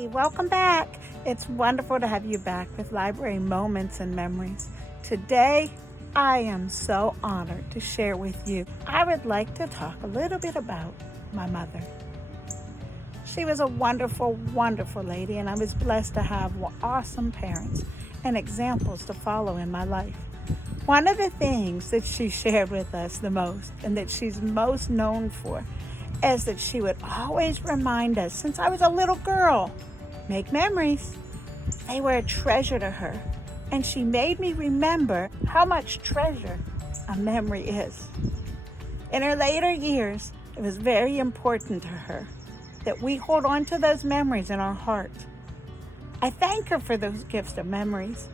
Hey, welcome back. It's wonderful to have you back with Library Moments and Memories. Today, I am so honored to share with you. I would like to talk a little bit about my mother. She was a wonderful, wonderful lady, and I was blessed to have awesome parents and examples to follow in my life. One of the things that she shared with us the most and that she's most known for is that she would always remind us, since I was a little girl, make memories. They were a treasure to her, and she made me remember how much treasure a memory is. In her later years, it was very important to her that we hold on to those memories in our heart. I thank her for those gifts of memories,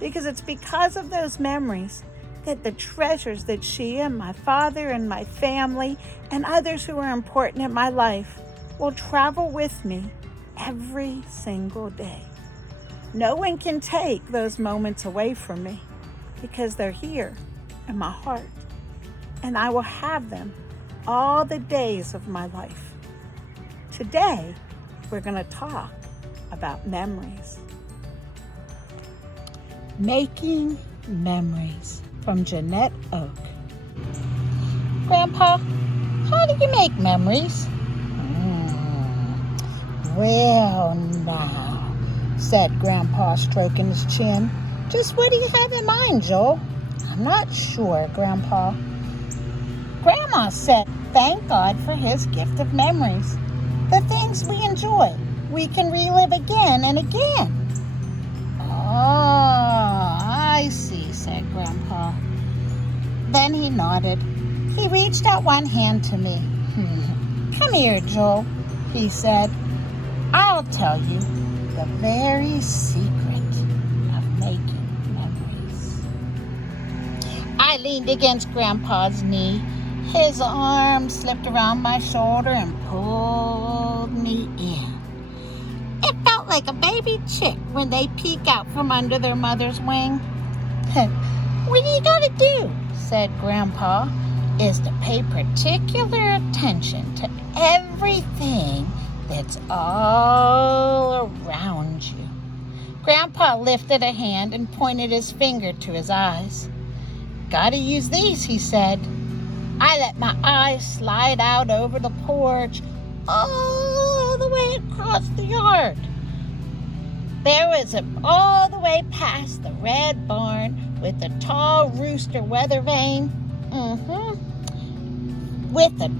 because it's because of those memories that the treasures that she and my father and my family and others who are important in my life will travel with me every single day. No one can take those moments away from me because they're here in my heart, and I will have them all the days of my life. Today, we're going to talk about memories. Making memories, from Jeanette Oak. Grandpa, how do you make memories? Well, now, said Grandpa, stroking his chin. Just what do you have in mind, Joel? I'm not sure, Grandpa. Grandma said, thank God for his gift of memories. The things we enjoy, we can relive again and again. Oh, I see, said Grandpa. Then he nodded. He reached out one hand to me. Come here, Joel, he said. I'll tell you the very secret of making memories. I leaned against Grandpa's knee. His arm slipped around my shoulder and pulled me in. It felt like a baby chick when they peek out from under their mother's wing. What you gotta do, said Grandpa, is to pay particular attention to everything that's all around you. Grandpa lifted a hand and pointed his finger to his eyes. Gotta use these, he said. I let my eyes slide out over the porch all the way across the yard. There was all the way past the red barn with the tall rooster weather vane. With the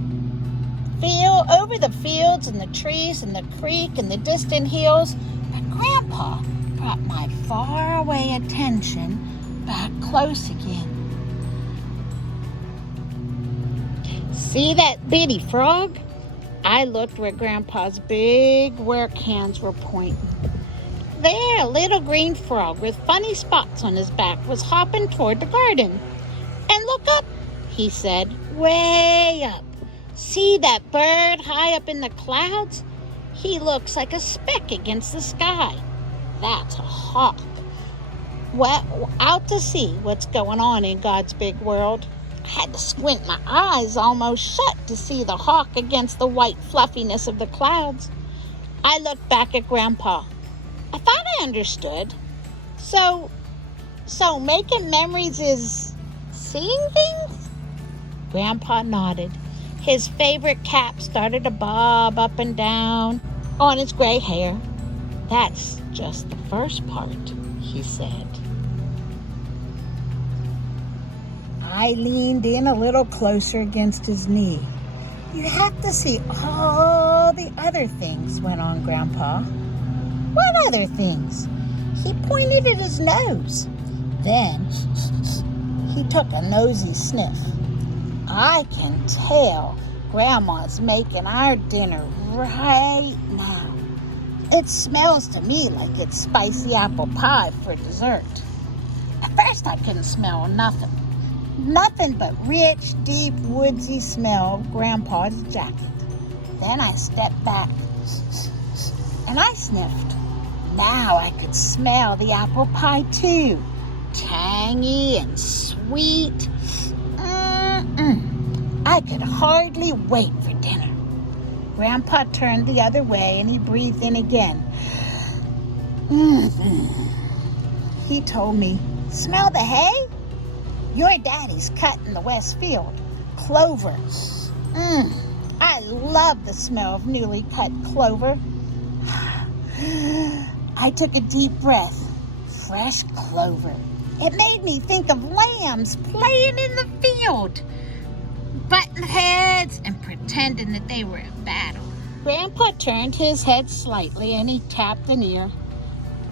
field, over the fields and the trees and the creek and the distant hills. But Grandpa brought my faraway attention back close again. See that bitty frog? I looked where Grandpa's big work hands were pointing. There, a little green frog with funny spots on his back was hopping toward the garden. And look up, he said, way up. See that bird high up in the clouds? He looks like a speck against the sky. That's a hawk. Well, out to see what's going on in God's big world. I had to squint my eyes almost shut to see the hawk against the white fluffiness of the clouds. I looked back at Grandpa. I thought I understood. So making memories is seeing things? Grandpa nodded. His favorite cap started to bob up and down on his gray hair. That's just the first part, he said. I leaned in a little closer against his knee. You have to see all the other things, went on Grandpa. What other things? He pointed at his nose. Then he took a nosy sniff. I can tell Grandma's making our dinner right now. It smells to me like it's spicy apple pie for dessert. At first I couldn't smell nothing. Nothing but rich, deep, woodsy smell of Grandpa's jacket. Then I stepped back and I sniffed. Now I could smell the apple pie too. Tangy and sweet. I could hardly wait for dinner. Grandpa turned the other way and he breathed in again. He told me, "Smell the hay? Your daddy's cutting the west field. Clover. I love the smell of newly cut clover." I took a deep breath. Fresh clover. It made me think of lambs playing in the field, butting heads and pretending that they were in battle. Grandpa turned his head slightly and he tapped an ear.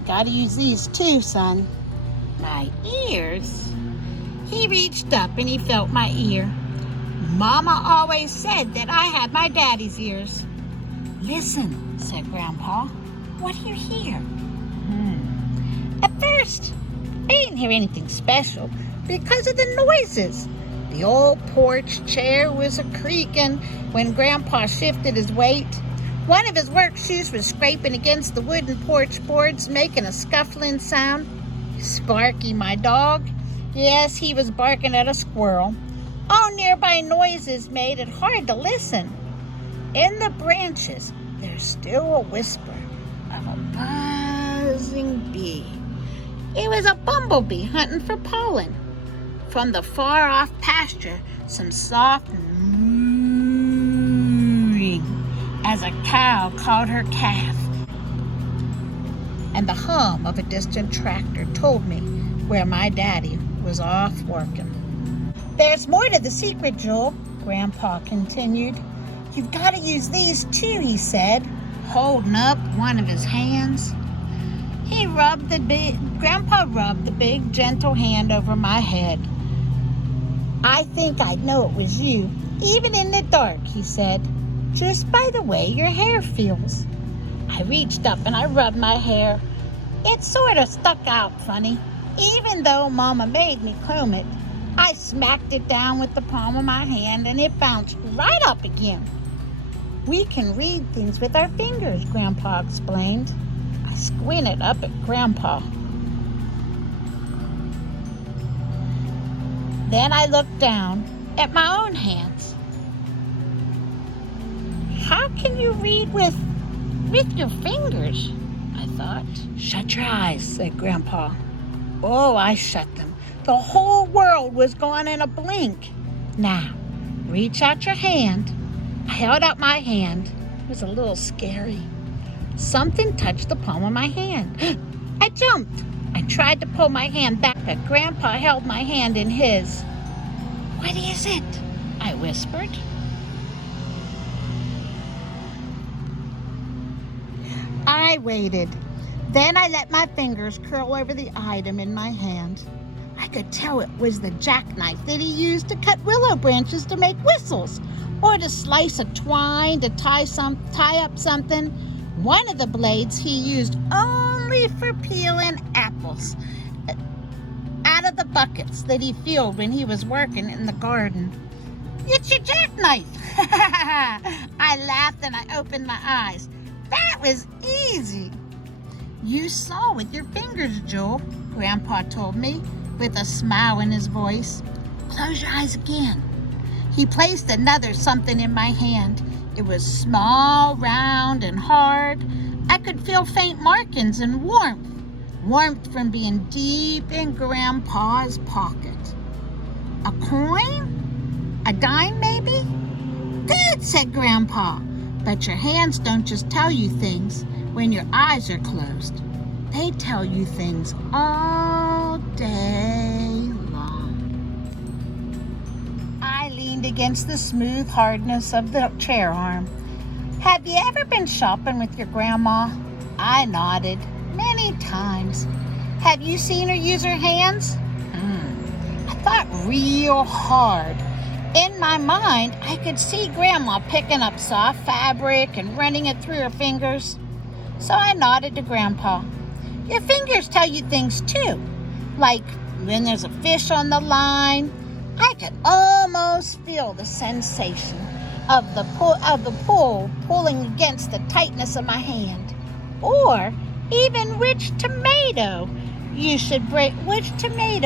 "Gotta use these too, son." My ears? He reached up and he felt my ear. "Mama always said that I had my daddy's ears." "Listen," said Grandpa. "What do you hear?" At first, I didn't hear anything special because of the noises. The old porch chair was a-creaking when Grandpa shifted his weight. One of his work shoes was scraping against the wooden porch boards, making a scuffling sound. Sparky, my dog, yes, he was barking at a squirrel. All nearby noises made it hard to listen. In the branches, there's still a whisper of a buzzing bee. It was a bumblebee hunting for pollen. From the far-off pasture, some soft mooing as a cow called her calf. And the hum of a distant tractor told me where my daddy was off working. "There's more to the secret, Joel," Grandpa continued. "You've got to use these too," he said, holding up one of his hands. Grandpa rubbed the big, gentle hand over my head. "I think I'd know it was you, even in the dark," he said, "just by the way your hair feels." I reached up and I rubbed my hair. It sort of stuck out funny. Even though Mama made me comb it, I smacked it down with the palm of my hand and it bounced right up again. "We can read things with our fingers," Grandpa explained. I squinted up at Grandpa. Then I looked down at my own hands. "How can you read with your fingers?" I thought. "Shut your eyes," said Grandpa. Oh, I shut them. The whole world was gone in a blink. "Now, reach out your hand." I held out my hand. It was a little scary. Something touched the palm of my hand. I jumped. I tried to pull my hand back, but Grandpa held my hand in his. "What is it?" I whispered. I waited. Then I let my fingers curl over the item in my hand. I could tell it was the jackknife that he used to cut willow branches to make whistles, or to slice a twine to tie up something. One of the blades he used only for peeling apples out of the buckets that he filled when he was working in the garden. "It's your jackknife!" I laughed and I opened my eyes. That was easy. "You saw with your fingers, Joel," Grandpa told me with a smile in his voice. "Close your eyes again." He placed another something in my hand. It was small, round, and hard. I could feel faint markings and warmth. Warmth from being deep in Grandpa's pocket. "A coin? A dime, maybe?" "Good," said Grandpa. "But your hands don't just tell you things when your eyes are closed. They tell you things all day long." I leaned against the smooth hardness of the chair arm. "Have you ever been shopping with your grandma?" I nodded. "Many times." "Have you seen her use her hands?" I thought real hard. In my mind, I could see Grandma picking up soft fabric and running it through her fingers. So I nodded to Grandpa. "Your fingers tell you things too, like when there's a fish on the line." I could almost feel the sensation of the pull pulling against the tightness of my hand. Or even which tomato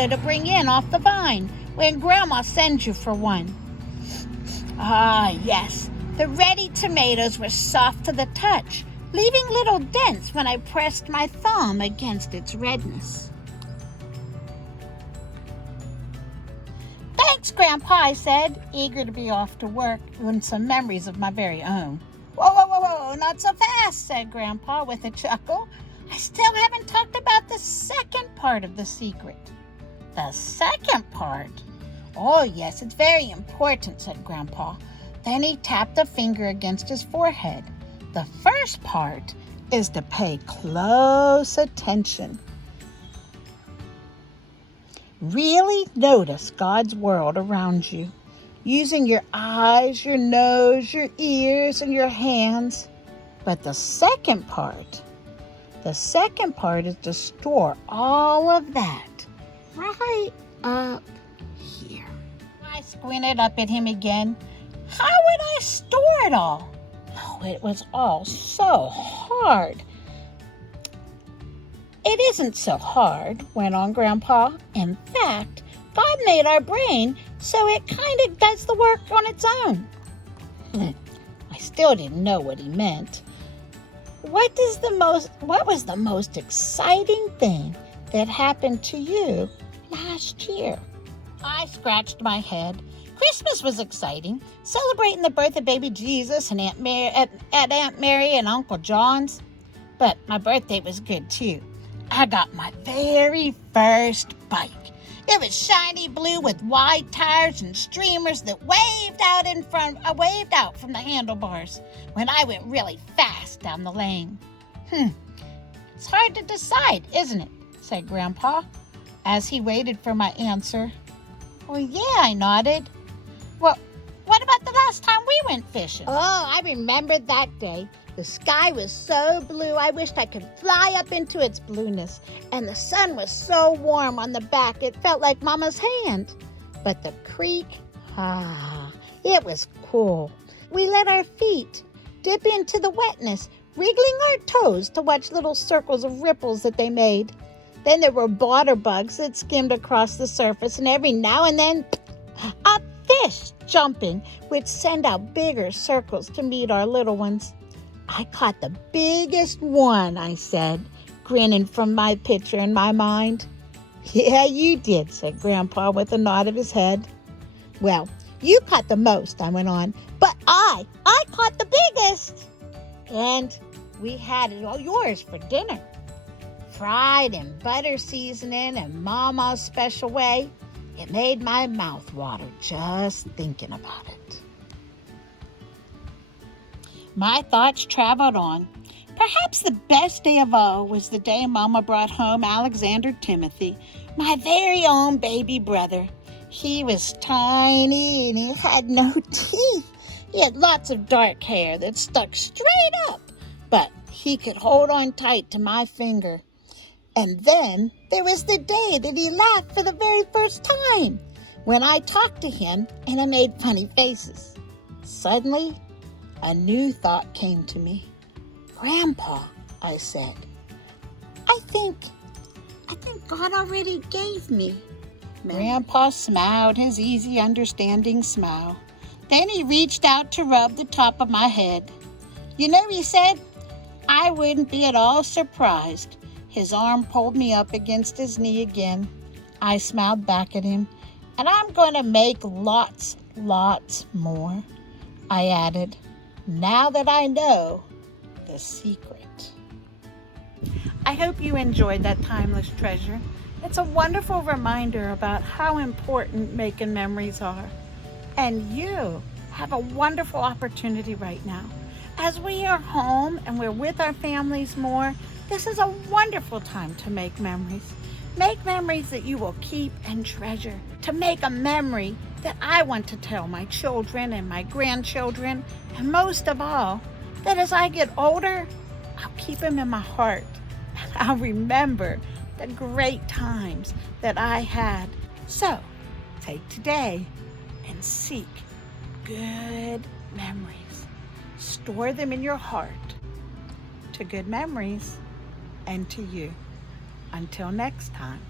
to bring in off the vine when Grandma sends you for one. Ah, yes, the ready tomatoes were soft to the touch, leaving little dents when I pressed my thumb against its redness. "Thanks, Grandpa," I said, eager to be off to work with some memories of my very own. "Whoa, whoa, whoa, whoa, not so fast," said Grandpa with a chuckle. "I still haven't talked about the second part of the secret." "The second part?" "Oh, yes, it's very important," said Grandpa. Then he tapped a finger against his forehead. "The first part is to pay close attention. Really notice God's world around you, using your eyes, your nose, your ears, and your hands. But the second part is to store all of that right up here." I squinted up at him again. How would I store it all? Oh, it was all so hard. "It isn't so hard," went on Grandpa. "In fact, God made our brain so it kind of does the work on its own." I still didn't know what he meant. What was the most exciting thing that happened to you last year?" I scratched my head. Christmas was exciting, celebrating the birth of baby Jesus and at Aunt Mary and Uncle John's. But my birthday was good too. I got my very first bike. It was shiny blue with wide tires and streamers that waved out from the handlebars when I went really fast down the lane. "It's hard to decide, isn't it?" said Grandpa, as he waited for my answer. "Well, yeah," I nodded. "Well, what about the last time we went fishing?" "Oh, I remember that day. The sky was so blue I wished I could fly up into its blueness, and the sun was so warm on the back it felt like Mama's hand. But the creek, it was cool. We let our feet dip into the wetness, wriggling our toes to watch little circles of ripples that they made. Then there were water bugs that skimmed across the surface, and every now and then a fish jumping would send out bigger circles to meet our little ones. I caught the biggest one," I said, grinning from my picture in my mind. "Yeah, you did," said Grandpa with a nod of his head. "Well, you caught the most," I went on, "but I caught the biggest. And we had it all yours for dinner. Fried in butter seasoning and Mama's special way. It made my mouth water just thinking about it." My thoughts traveled on. Perhaps the best day of all was the day Mama brought home Alexander Timothy, my very own baby brother. He was tiny and he had no teeth. He had lots of dark hair that stuck straight up, but he could hold on tight to my finger. And then there was the day that he laughed for the very first time, when I talked to him and I made funny faces. Suddenly, a new thought came to me. "Grandpa," I said, I think God already gave me." Grandpa smiled his easy, understanding smile. Then he reached out to rub the top of my head. "You know," he said, "I wouldn't be at all surprised." His arm pulled me up against his knee again. I smiled back at him. "And I'm going to make lots more," I added, "now that I know the secret." I hope you enjoyed that timeless treasure. It's a wonderful reminder about how important making memories are. And you have a wonderful opportunity right now. As we are home and we're with our families more, this is a wonderful time to make memories. Make memories that you will keep and treasure. To make a memory that I want to tell my children and my grandchildren. And most of all, that as I get older, I'll keep them in my heart. And I'll remember the great times that I had. So, take today and seek good memories. Store them in your heart to good memories and to you. Until next time.